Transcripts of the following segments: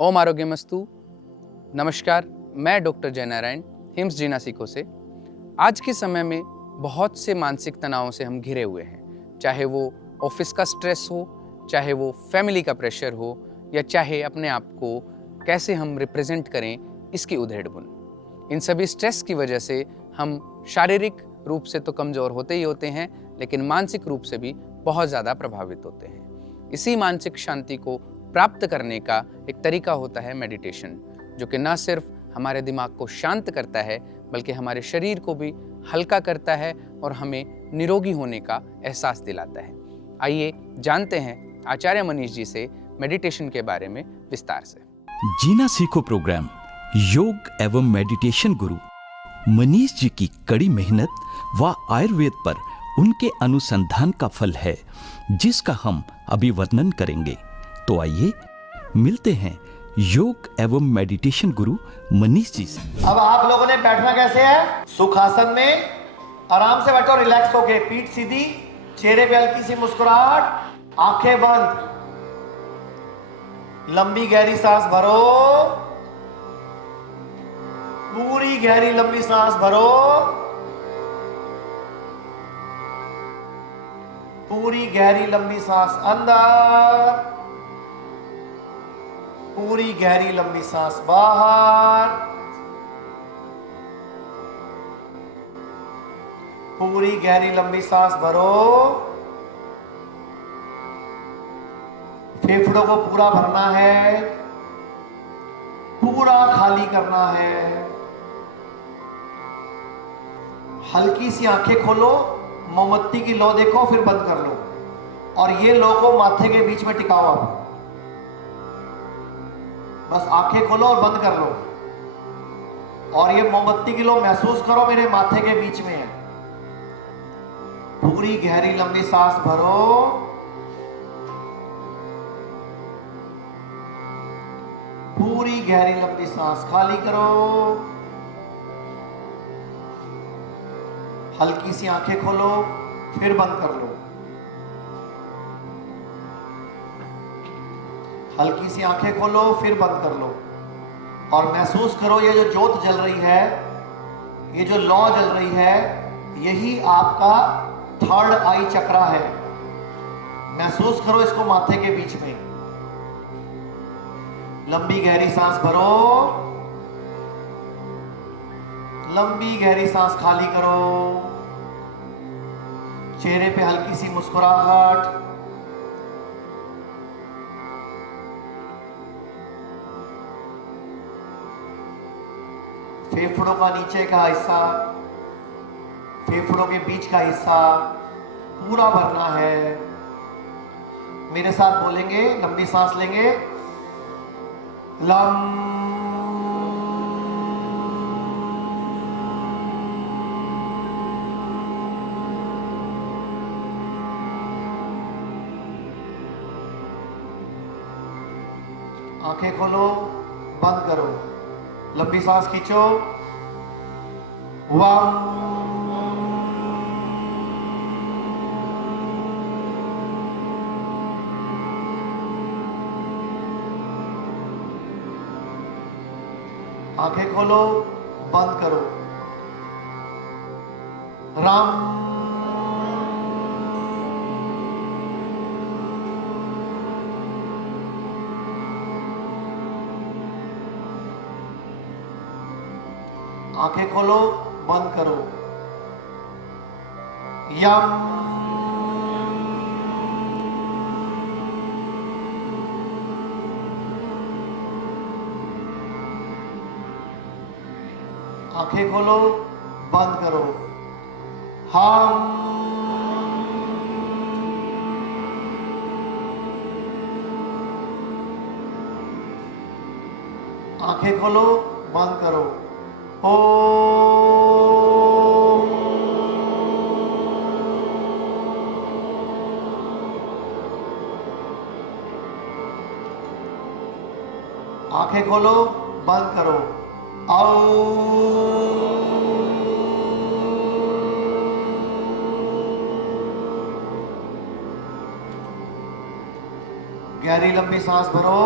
ओम आरोग्यमस्तु। नमस्कार, मैं डॉक्टर जय नारायण हिम्स जीना सीखो से। आज के समय में बहुत से मानसिक तनावों से हम घिरे हुए हैं, चाहे वो ऑफिस का स्ट्रेस हो, चाहे वो फैमिली का प्रेशर हो, या चाहे अपने आप को कैसे हम रिप्रेजेंट करें इसकी उधेड़-बुन। इन सभी स्ट्रेस की वजह से हम शारीरिक रूप से तो कमज़ोर होते ही होते हैं, लेकिन मानसिक रूप से भी बहुत ज़्यादा प्रभावित होते हैं। इसी मानसिक शांति को प्राप्त करने का एक तरीका होता है मेडिटेशन, जो कि न सिर्फ हमारे दिमाग को शांत करता है, बल्कि हमारे शरीर को भी हल्का करता है और हमें निरोगी होने का एहसास दिलाता है। आइए जानते हैं आचार्य मनीष जी से मेडिटेशन के बारे में विस्तार से। जीना सीखो प्रोग्राम योग एवं मेडिटेशन गुरु मनीष जी की कड़ी मेहनत व आयुर्वेद पर उनके अनुसंधान का फल है, जिसका हम अभी वर्णन करेंगे। तो आइए मिलते हैं योग एवं मेडिटेशन गुरु मनीष जी से। अब आप लोगों ने बैठना कैसे है? सुखासन में आराम से बैठो, रिलैक्स होके, पीठ सीधी, चेहरे पे हल्की सी मुस्कुराहट, आंखें बंद, लंबी गहरी सांस भरो, पूरी गहरी लंबी सांस भरो, पूरी गहरी लंबी सांस अंदर, पूरी गहरी लंबी सांस बाहर, पूरी गहरी लंबी सांस भरो, फेफड़ों को पूरा भरना है, पूरा खाली करना है। हल्की सी आंखें खोलो, मोमबत्ती की लौ देखो, फिर बंद कर लो और ये लौ को माथे के बीच में टिकाओ। आप बस आंखें खोलो और बंद कर लो और ये मोमबत्ती की लौ महसूस करो मेरे माथे के बीच में है। पूरी गहरी लंबी सांस भरो, पूरी गहरी लंबी सांस खाली करो, हल्की सी आंखें खोलो, फिर बंद कर लो। हल्की सी आंखें खोलो, फिर बंद कर लो और महसूस करो ये जो ज्योत जल रही है, ये जो लौ जल रही है, यही आपका थर्ड आई चक्रा है। महसूस करो इसको माथे के बीच में। लंबी गहरी सांस भरो, लंबी गहरी सांस खाली करो, चेहरे पे हल्की सी मुस्कुराहट, फेफड़ों का नीचे का हिस्सा, फेफड़ों के बीच का हिस्सा पूरा भरना है। मेरे साथ बोलेंगे, लंबी सांस लेंगे, लम, आंखें खोलो, बंद करो, लंबी सांस खींचो, वम, आंखें खोलो, बंद करो, राम, आंखें खोलो, बंद करो, यम, आंखें खोलो, बंद करो, हम, आंखें खोलो, बंद करो, आंखें खोलो, बंद करो, गहरी लंबी सांस भरो,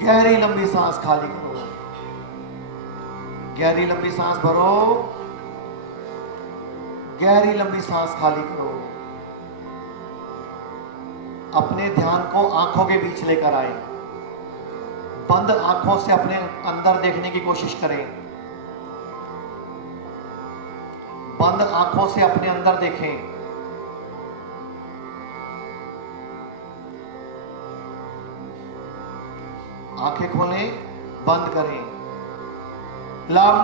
गहरी लंबी सांस खाली करो, गहरी लंबी सांस भरो, गहरी लंबी सांस खाली करो। अपने ध्यान को आंखों के बीच लेकर आए, बंद आंखों से अपने अंदर देखने की कोशिश करें, बंद आंखों से अपने अंदर देखें। आंखें खोलें, बंद करें। लम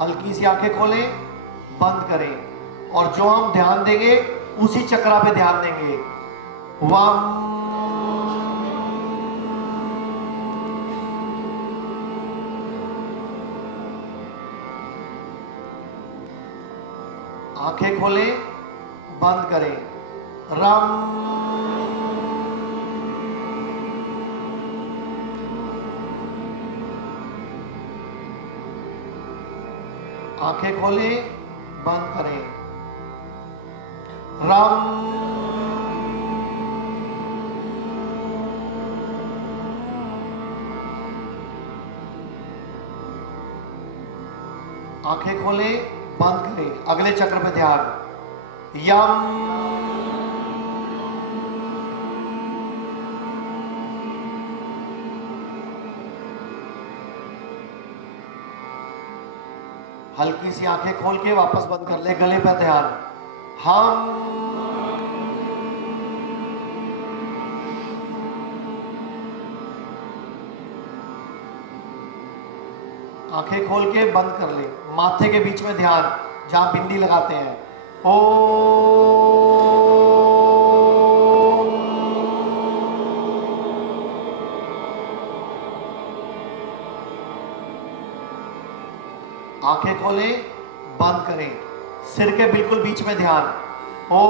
हल्की सी आंखें खोलें, बंद करें और जो हम ध्यान देंगे उसी चक्रा पे ध्यान देंगे। वम आंखें खोलें, बंद करें। रम आंखें खोलें, बंद करें। रम आंखें खोलें, बंद करें। अगले चक्र पे ध्यान। यम हल्की सी आंखें खोल के वापस बंद कर ले। गले पे ध्यान। हम आंखें खोल के बंद कर ले। माथे के बीच में ध्यान, जहां बिंदी लगाते हैं। ओ आंखें खोलें, बंद करें। सिर के बिल्कुल बीच में ध्यान। ओ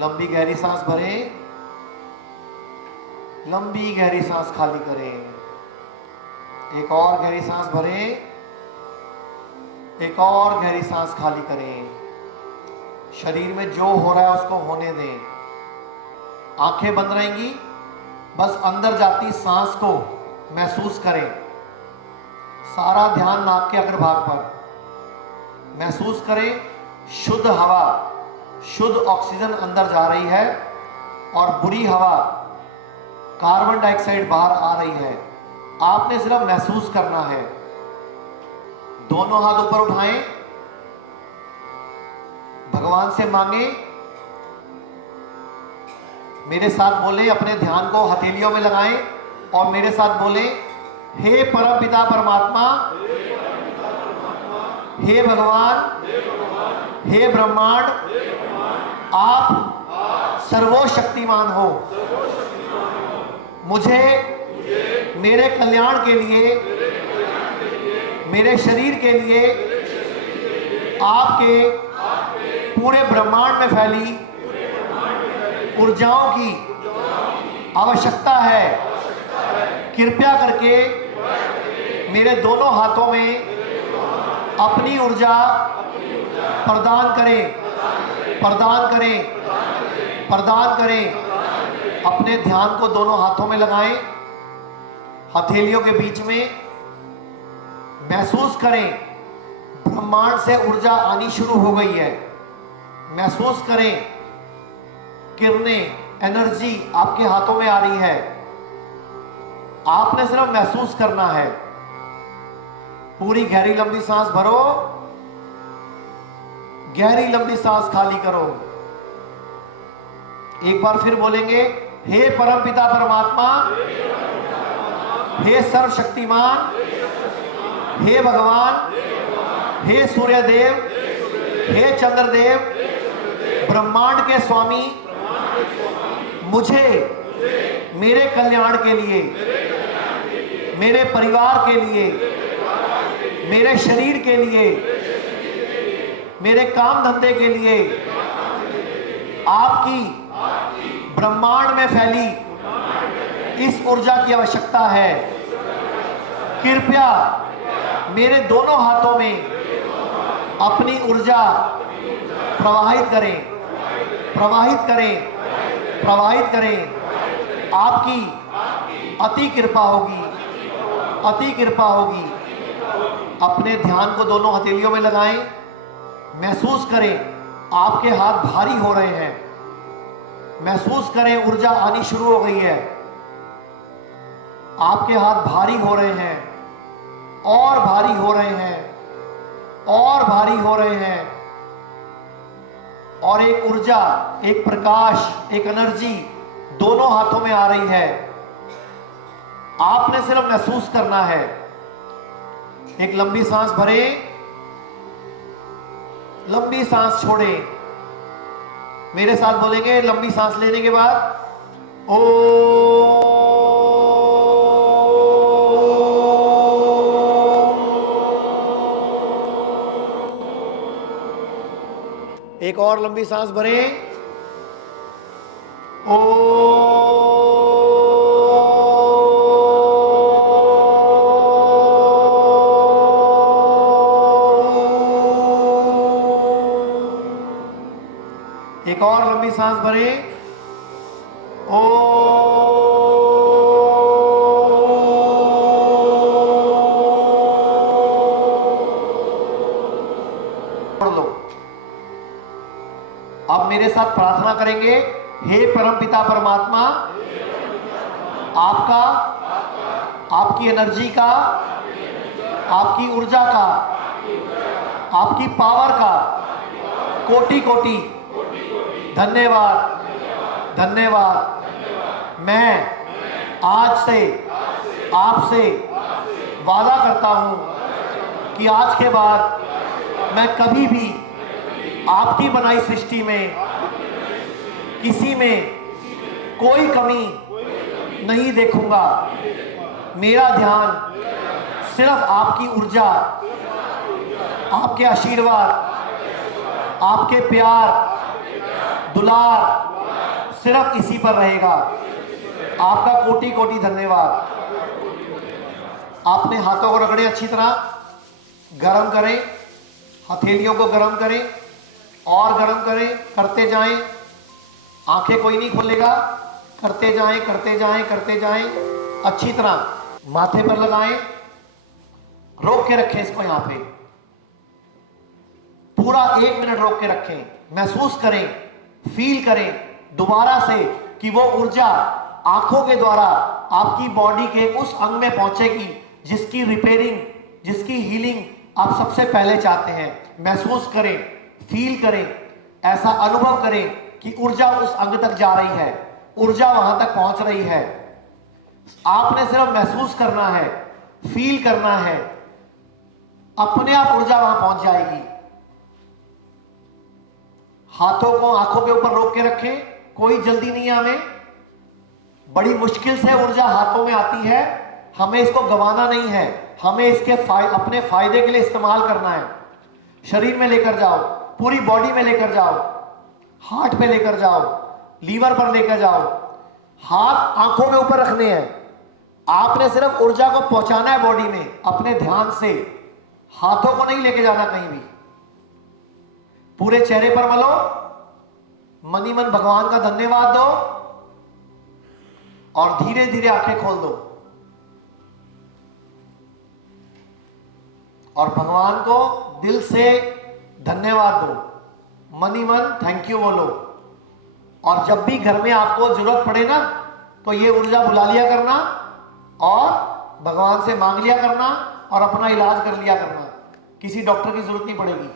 लंबी गहरी सांस भरें, लंबी गहरी सांस खाली करें। एक और गहरी सांस भरें, एक और गहरी सांस खाली करें। शरीर में जो हो रहा है उसको होने दें। आंखें बंद रहेंगी, बस अंदर जाती सांस को महसूस करें। सारा ध्यान नाक के अग्रभाग पर महसूस करें। शुद्ध हवा, शुद्ध ऑक्सीजन अंदर जा रही है और बुरी हवा, कार्बन डाइऑक्साइड बाहर आ रही है। आपने सिर्फ महसूस करना है। दोनों हाथ ऊपर उठाएं, भगवान से मांगे। मेरे साथ बोले, अपने ध्यान को हथेलियों में लगाएं और मेरे साथ बोले, हे परमपिता परमात्मा, हे भगवान, हे ब्रह्मांड, आप सर्वशक्तिमान हो। मुझे मेरे कल्याण के लिए, मेरे शरीर के लिए आपके पूरे ब्रह्मांड में फैली ऊर्जाओं की आवश्यकता है। कृपया करके मेरे दोनों हाथों में अपनी ऊर्जा प्रदान करें, प्रदान करें, प्रदान करें। अपने ध्यान को दोनों हाथों में लगाएं, हथेलियों के बीच में महसूस करें ब्रह्मांड से ऊर्जा आनी शुरू हो गई है। महसूस करें किरणें, एनर्जी आपके हाथों में आ रही है। आपने सिर्फ महसूस करना है। पूरी गहरी लंबी सांस भरो, गहरी लंबी सांस खाली करो। एक बार फिर बोलेंगे, हे परमपिता परमात्मा, हे सर्वशक्तिमान, हे भगवान, हे सूर्यदेव, हे चंद्रदेव, ब्रह्मांड के स्वामी, मुझे मेरे कल्याण के लिए, मेरे परिवार के लिए, मेरे शरीर के लिए, मेरे काम धंधे के लिए आपकी ब्रह्मांड में फैली इस ऊर्जा की आवश्यकता है। कृपया मेरे दोनों हाथों में अपनी ऊर्जा प्रवाहित करें, प्रवाहित करें, प्रवाहित करें। आपकी अति कृपा होगी, अति कृपा होगी। अपने ध्यान को दोनों हथेलियों में लगाएं। महसूस करें आपके हाथ भारी हो रहे हैं। महसूस करें ऊर्जा आनी शुरू हो गई है। आपके हाथ भारी हो रहे हैं और भारी हो रहे हैं और भारी हो रहे हैं। और एक ऊर्जा, एक प्रकाश, एक एनर्जी दोनों हाथों में आ रही है। आपने सिर्फ महसूस करना है। एक लंबी सांस भरें, लंबी सांस छोड़ें। मेरे साथ बोलेंगे लंबी सांस लेने के बाद ओ। एक और लंबी सांस भरें, ओ। एक और लंबी सांस भरें, ओ। अब मेरे साथ प्रार्थना करेंगे। हे परमपिता परमात्मा, आपका, आपकी एनर्जी का, आपकी ऊर्जा का, आपकी पावर का कोटि कोटि धन्यवाद, धन्यवाद। मैं आज से आपसे वादा करता हूं कि आज के बाद मैं कभी भी आपकी बनाई सृष्टि में किसी में कोई कमी नहीं देखूंगा। मेरा ध्यान सिर्फ आपकी ऊर्जा, आपके आशीर्वाद, आपके प्यार, दुलार सिर्फ इसी पर रहेगा। आपका कोटि कोटि धन्यवाद। आपने हाथों को रगड़े, अच्छी तरह गरम करें, हथेलियों को गरम करें और गरम करें, करते जाएं। आंखें कोई नहीं खोलेगा, करते जाएं, करते जाएं, करते जाएं। अच्छी तरह माथे पर लगाएं, रोक के रखें इसको यहां पे, पूरा 1 मिनट रोक के रखें। महसूस करें, फील करें दोबारा से कि वो ऊर्जा आंखों के द्वारा आपकी बॉडी के उस अंग में पहुंचेगी जिसकी रिपेयरिंग, जिसकी हीलिंग आप सबसे पहले चाहते हैं। महसूस करें, फील करें, ऐसा अनुभव करें कि ऊर्जा उस अंग तक जा रही है, ऊर्जा वहां तक पहुंच रही है। आपने सिर्फ महसूस करना है, फील करना है, अपने आप ऊर्जा वहां पहुंच जाएगी। हाथों को आंखों के ऊपर रोक के रखें, कोई जल्दी नहीं है हमें। बड़ी मुश्किल से ऊर्जा हाथों में आती है, हमें इसको गंवाना नहीं है, हमें इसके अपने फायदे के लिए इस्तेमाल करना है। शरीर में लेकर जाओ, पूरी बॉडी में लेकर जाओ, हार्ट पे लेकर जाओ, लीवर पर लेकर जाओ। हाथ आंखों में ऊपर रखने हैं। आपने सिर्फ ऊर्जा को पहुंचाना है बॉडी में अपने ध्यान से, हाथों को नहीं लेके जाना कहीं भी। पूरे चेहरे पर मलो, मनी मन भगवान का धन्यवाद दो और धीरे धीरे आंखें खोल दो और भगवान को दिल से धन्यवाद दो। मनी मन थैंक यू बोलो। और जब भी घर में आपको जरूरत पड़े ना, तो ये ऊर्जा बुला लिया करना और भगवान से मांग लिया करना और अपना इलाज कर लिया करना। किसी डॉक्टर की जरूरत नहीं पड़ेगी।